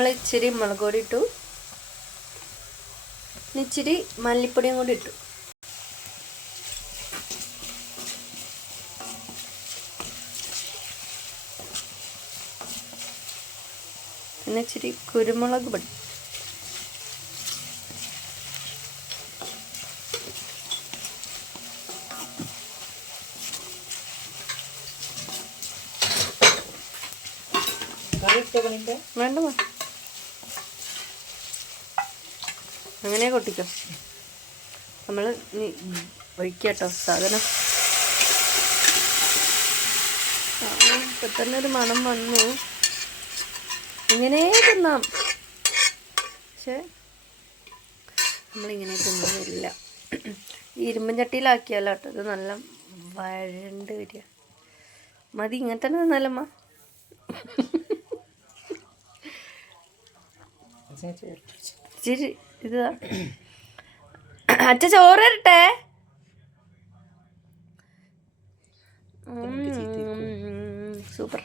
നമ്മൾ ഇച്ചിരി മുളക് പൊടി ഇട്ടു, ഇച്ചിരി മല്ലിപ്പൊടിയും കൂടി ഇട്ടു. പിന്നെ ഇച്ചിരി കുരുമുളക് പൊടി. വേണ്ട അങ്ങനെ കൊട്ടിക്കോ. നമ്മൾ ഒഴിക്കട്ടോ സാധനം. ഇപ്പം തന്നെ ഒരു മണം വന്നു. ഇങ്ങനെ തിന്നാം, പക്ഷെ നമ്മളിങ്ങനെ തിന്നുന്നില്ല. ഈ ഇരുമ്പൻ ചട്ടിയിലാക്കിയാലോ കേട്ടോ ഇത് നല്ല വഴണ്ട് വരിക. മതി, ഇങ്ങനെ തന്നെ തിന്നാലമ്മ. ഇച്ചിരി ഇതാ അച്ഛ ചോറ് തരട്ടെ. സൂപ്പർ.